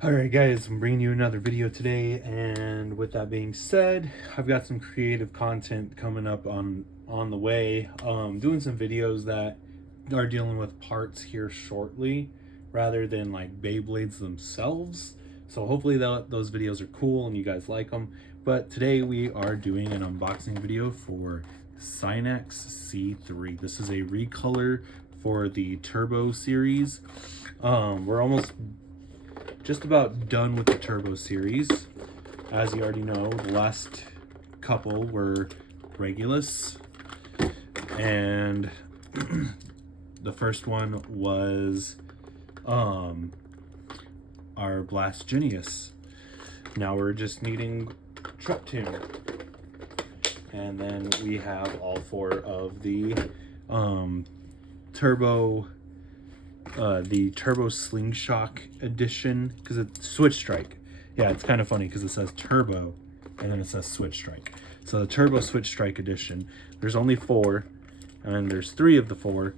Alright guys, I'm bringing you another video today, and with that being said, I've got some creative content coming up on the way. Doing some videos that are dealing with parts here shortly rather than like Beyblades themselves. So hopefully those videos are cool and you guys like them. But today we are doing an unboxing video for Caynox C3. This is a recolor for the Turbo series. We're almost just about done with the Turbo series. As you already know, the last couple were Regulus, and the first one was our Blast Genius. Now we're just needing Treptune, and then we have all four of the Turbo Slingshot edition, because it's Switch Strike. Yeah, it's kind of funny because it says Turbo and then it says Switch Strike. So the Turbo Switch Strike edition, there's only 4, and there's 3 of the 4,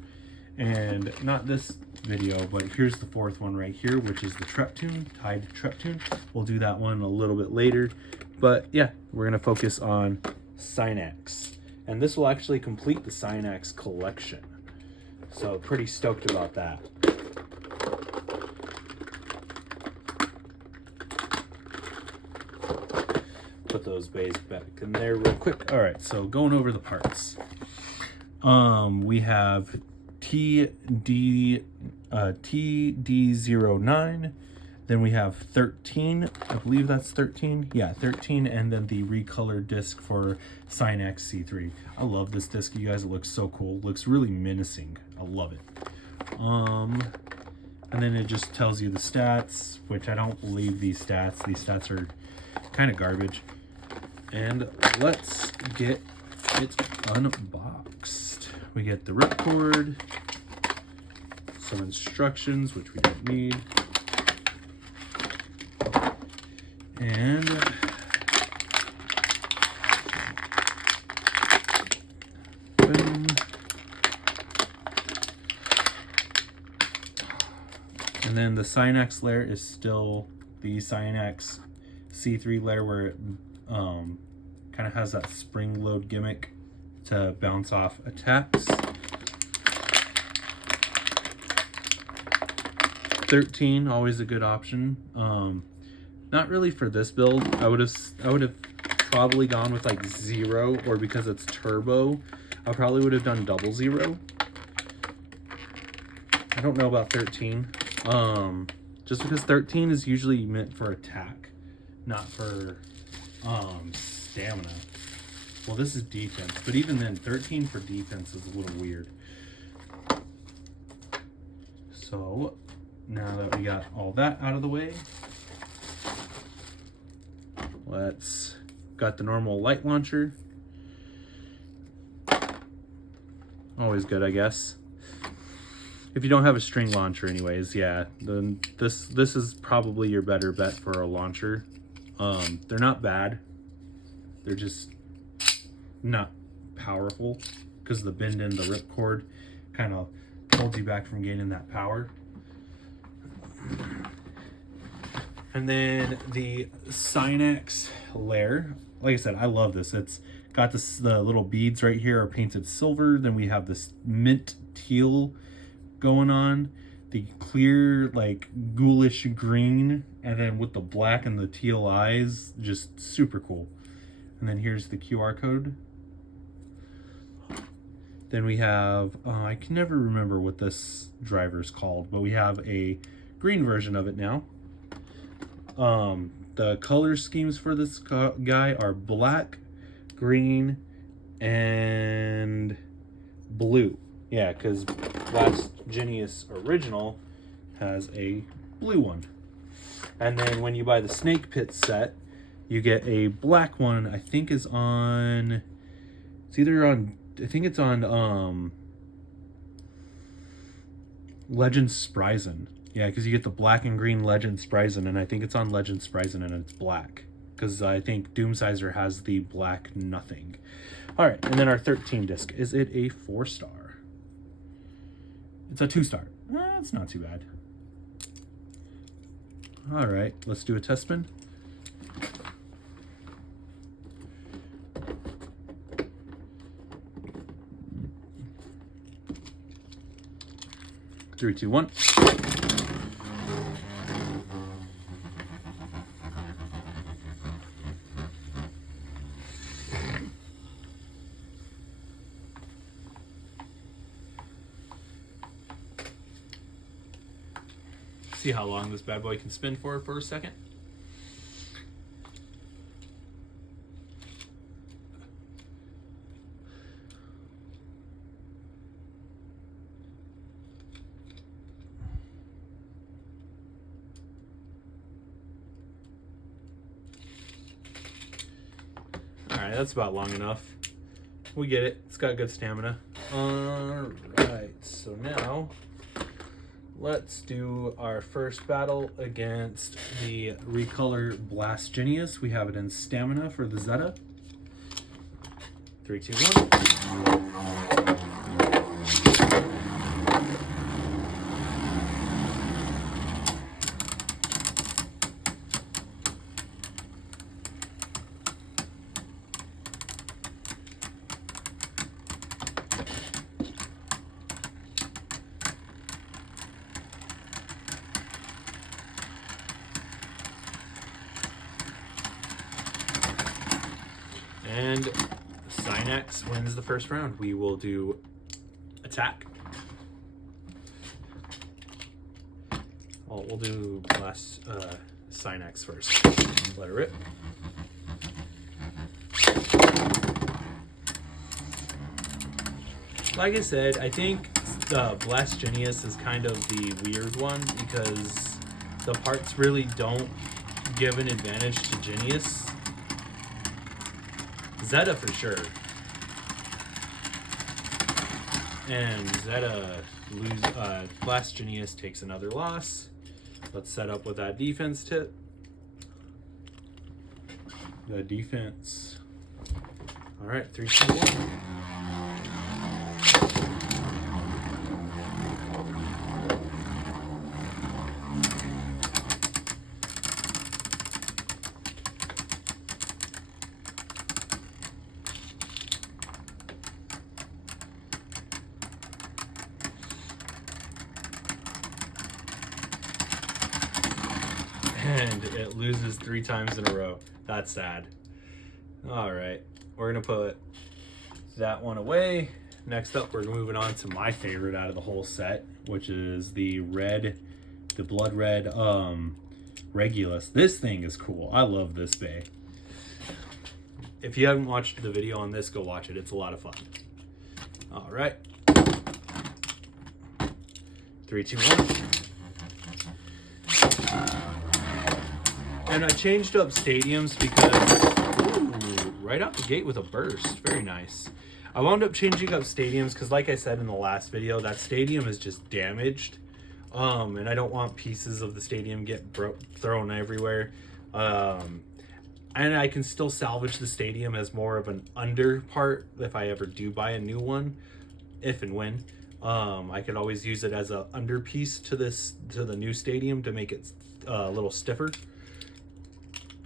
and not this video, but here's the 4th one right here, which is the Treptune, Tide Treptune. We'll do that one a little bit later, but yeah, we're gonna focus on Caynox, and this will actually complete the Caynox collection. So pretty stoked about that. Put those bays back in there real quick. All right, so going over the parts. We have TD09, then we have 13, I believe that's 13. Yeah, 13, and then the recolored disc for Caynox C3. I love this disc, you guys. It looks so cool. It looks really menacing. I love it. And then it just tells you the stats, which I don't believe these stats. These stats are kind of garbage. And let's get it unboxed. We get the ripcord, some instructions, which we don't need, and boom. And then the Caynox layer is still the Caynox C3 layer, where it kind of has that spring load gimmick to bounce off attacks. 13, always a good option. Not really for this build. I would have probably gone with like 0, or because it's turbo, I probably would have done 00. I don't know about 13. Just because 13 is usually meant for attack, not for stamina. Well, this is defense, but even then, 13 for defense is a little weird. So now that we got all that out of the way, let's got the normal light launcher. Always good, I guess. If you don't have a string launcher anyways, yeah, then this is probably your better bet for a launcher. They're not bad. They're just not powerful, because the bend in the ripcord kind of holds you back from gaining that power. And then the Caynox layer, like I said, I love this. It's got this, the little beads right here are painted silver. Then we have this mint teal going on, the clear like ghoulish green, and then with the black and the teal eyes, just super cool. And then here's the QR code. Then we have, I can never remember what this driver's called, but we have a green version of it now. The color schemes for this guy are black, green, and blue. Yeah, because Blast Genius Original has a blue one. And then when you buy the Snake Pit set, you get a black one. I think is on, it's either on, I think it's on Legend Spryzen. Yeah, because you get the black and green Legend Spryzen, and I think it's on Legend Spryzen and it's black, because I think Doomsizer has the black nothing. All right, and then our 13 disc. Is it a 4-star? It's a 2-star. It's not too bad. All right, let's do a test spin. Three, two, one. See how long this bad boy can spin for a second. Alright, that's about long enough. We get it. It's got good stamina. Alright, so now let's do our first battle against the Recolor Blast Genius. We have it in stamina for the Zeta. 3, 2, 1. And Caynox wins the first round. We will do attack. Oh, we'll do blast Caynox first. Let it rip. Like I said, I think the Blast Genius is kind of the weird one because the parts really don't give an advantage to Genius. Zeta for sure. And Zeta Blast Genius takes another loss. Let's set up with that defense tip. The defense. All right, 3, 2, 1. And it loses 3 times in a row. That's sad. All right, we're gonna put that one away. Next up, we're moving on to my favorite out of the whole set, which is the blood red Regulus. This thing is cool. I love this bay. If you haven't watched the video on this, go watch it. It's a lot of fun. All right. 3, 2, 1. And I changed up stadiums because, ooh, right out the gate with a burst. Very nice. I wound up changing up stadiums because, like I said in the last video, that stadium is just damaged. And I don't want pieces of the stadium get thrown everywhere. And I can still salvage the stadium as more of an under part if I ever do buy a new one, if and when. I could always use it as a under piece to the new stadium to make it a little stiffer.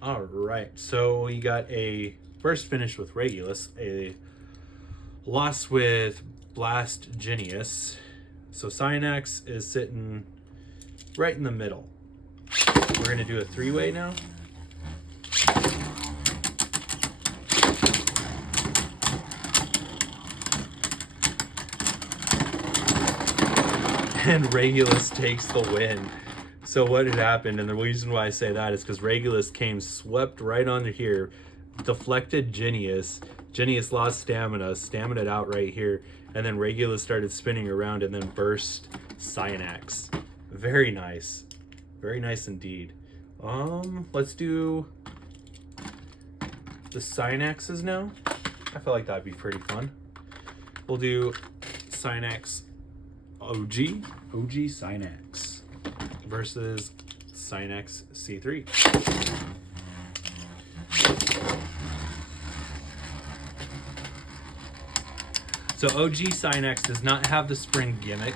All right, so we got a burst finish with Regulus, a loss with Blast Genius. So Caynox is sitting right in the middle. We're gonna do a 3-way now. And Regulus takes the win. So what had happened, and the reason why I say that is because Regulus came swept right under here, deflected Genius. Genius lost stamina out right here, and then Regulus started spinning around and then burst Caynox. Very nice. Very nice indeed. Let's do the Caynoxes now. I feel like that'd be pretty fun. We'll do Caynox OG Caynox versus Caynox C3. So OG Caynox does not have the spring gimmick.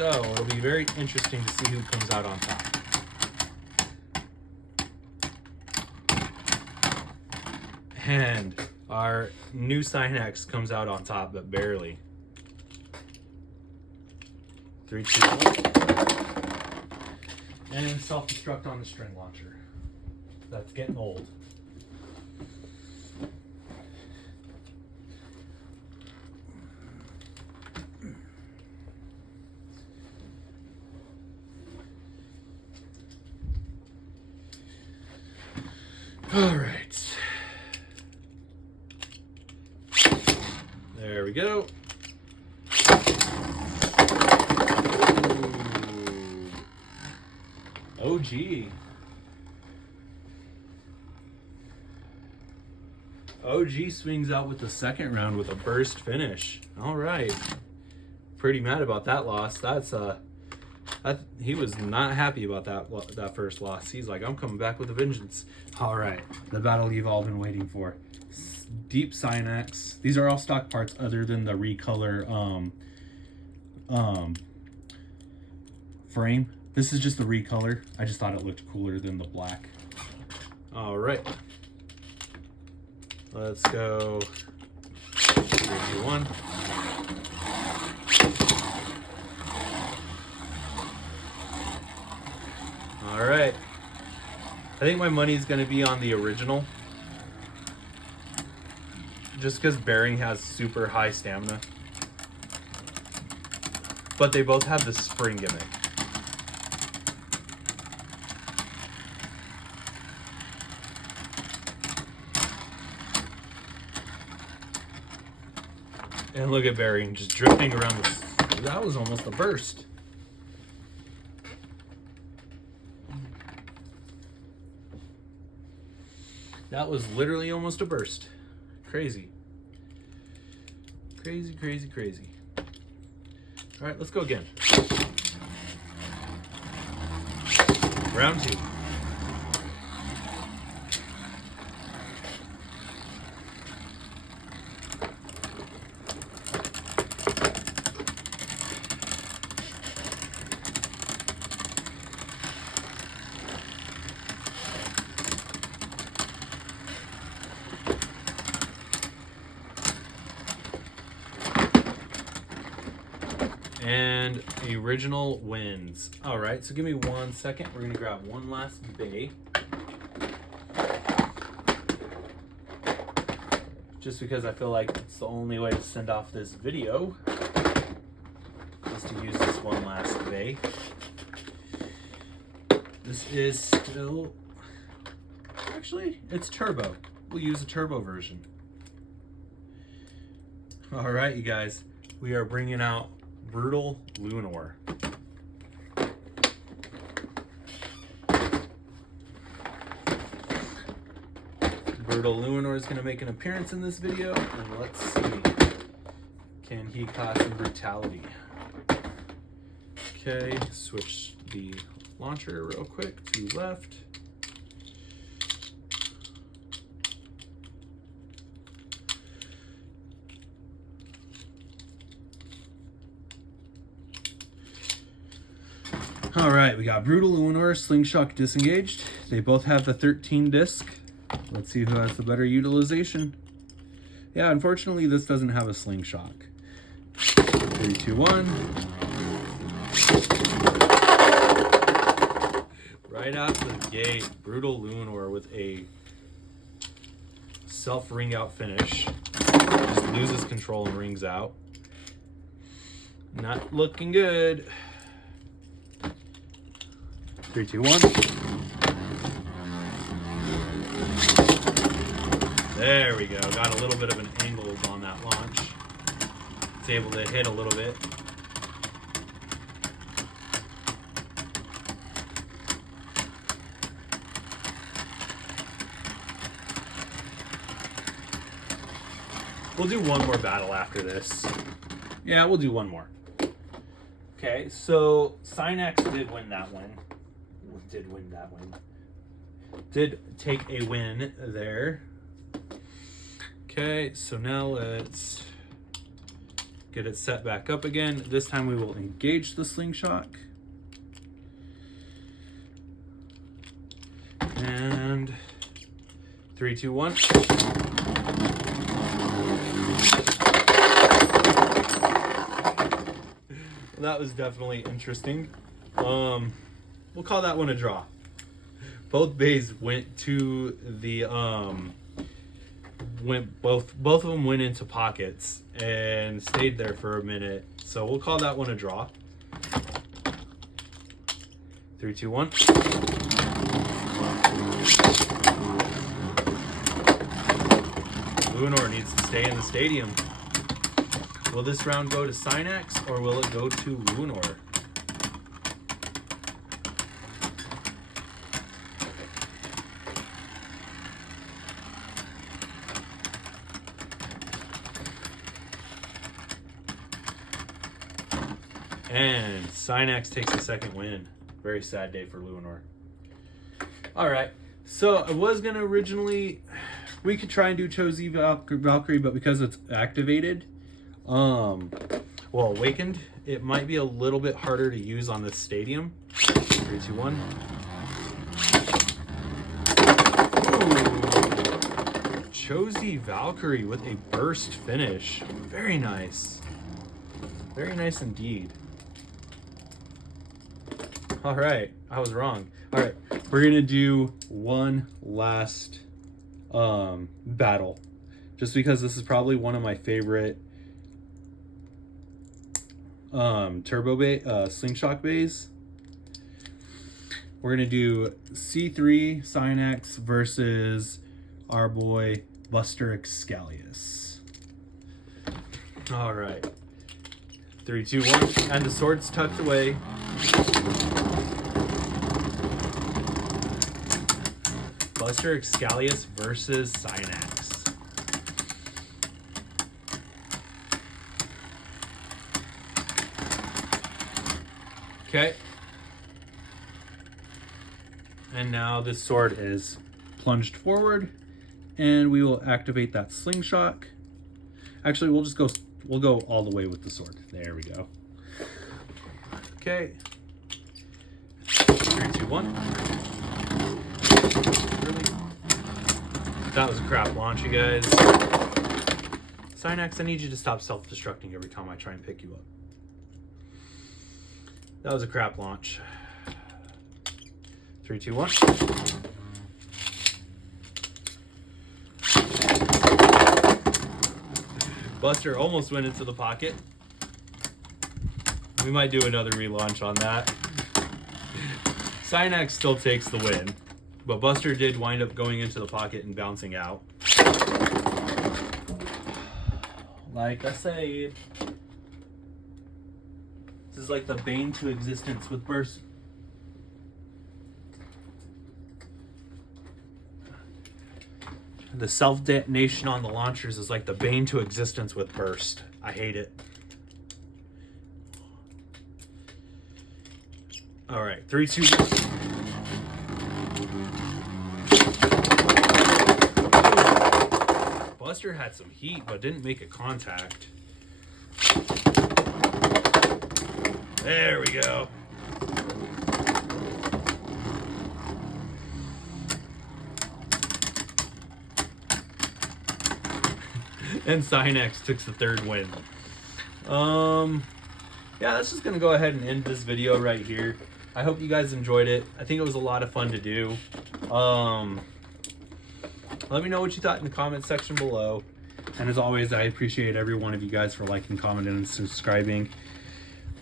So it'll be very interesting to see who comes out on top. And our new Caynox comes out on top, but barely. 3, 2, 1. And self-destruct on the string launcher. That's getting old. All right. There we go. Ooh. OG. OG swings out with the second round with a burst finish. All right. Pretty mad about that loss. He was not happy about that first loss. He's like, I'm coming back with a vengeance. All right, the battle you've all been waiting for. Deep Caynox. These are all stock parts other than the recolor frame. This is just the recolor. I just thought it looked cooler than the black. All right. Let's go 3, 2, 1. All right. I think my money's going to be on the original. Just because Bearing has super high stamina. But they both have the spring gimmick. And look at Bearing just drifting around this. That was almost a burst. That was literally almost a burst. Crazy. Crazy, crazy, crazy. All right, let's go again. Round 2. And the original wins. All right, so give me 1 second. We're gonna grab one last bay. Just because I feel like it's the only way to send off this video is to use this one last bay. This is still, actually, it's turbo. We'll use a turbo version. All right, you guys, we are bringing out Brutal Lunar. Brutal Lunar is going to make an appearance in this video, and let's see, can he cause some brutality? Okay, switch the launcher real quick to left. All right, we got Brutal Lunar, Slingshot disengaged. They both have the 13 disc. Let's see who has the better utilization. Yeah, unfortunately, this doesn't have a Slingshot. 3, 2, 1. Right out the gate, Brutal Lunar with a self-ring out finish. Just loses control and rings out. Not looking good. 3, 2, 1. There we go. Got a little bit of an angle on that launch. It's able to hit a little bit. We'll do one more battle after this. Yeah, we'll do one more. Okay, so Caynox did win that one. Did take a win there. Okay, so now let's Get it set back up again. This time we will engage the slingshot. And 3, 2, 1. That was definitely interesting. We'll call that one a draw. Both bays went to the both of them went into pockets and stayed there for a minute. So we'll call that one a draw. 3, 2, 1. Lunar needs to stay in the stadium. Will this round go to Caynox or will it go to Lunar? And Caynox takes the second win. Very sad day for Lunar. Alright, so I was going to originally... We could try and do Chozy Valkyrie, but because it's activated, well, awakened, it might be a little bit harder to use on this stadium. 3, 2, 1. Ooh. Chozy Valkyrie with a burst finish. Very nice. Very nice indeed. All right, I was wrong. All right, we're gonna do one last battle, just because this is probably one of my favorite turbo bay slingshot bays. We're gonna do C3 Caynox versus our boy Buster Excalius. All right, 3, 2, 1, and the sword's tucked away. Buster Excalius versus Caynox. Okay. And now this sword is plunged forward, and we will activate that slingshot. Actually, we'll go all the way with the sword. There we go. Okay. 3, 2, 1. Really? That was a crap launch, you guys. Caynox, I need you to stop self-destructing every time I try and pick you up. That was a crap launch. 3, 2, 1. Buster almost went into the pocket. We might do another relaunch on that. Caynox still takes the win, but Buster did wind up going into the pocket and bouncing out. Like I said, this is like the bane to existence with burst. The self-detonation on the launchers is like the bane to existence with burst. I hate it. All right, 3, 2, 1. Buster had some heat, but didn't make a contact. There we go. And Caynox took the third win. Yeah, that's just gonna go ahead and end this video right here. I hope you guys enjoyed it. I think it was a lot of fun to do. Let me know what you thought in the comment section below. And as always, I appreciate every one of you guys for liking, commenting, and subscribing.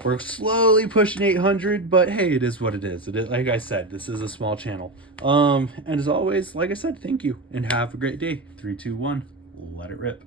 We're slowly pushing 800, but hey, it is what it is. Like I said, this is a small channel. And as always, like I said, thank you and have a great day. 3, 2, 1, let it rip.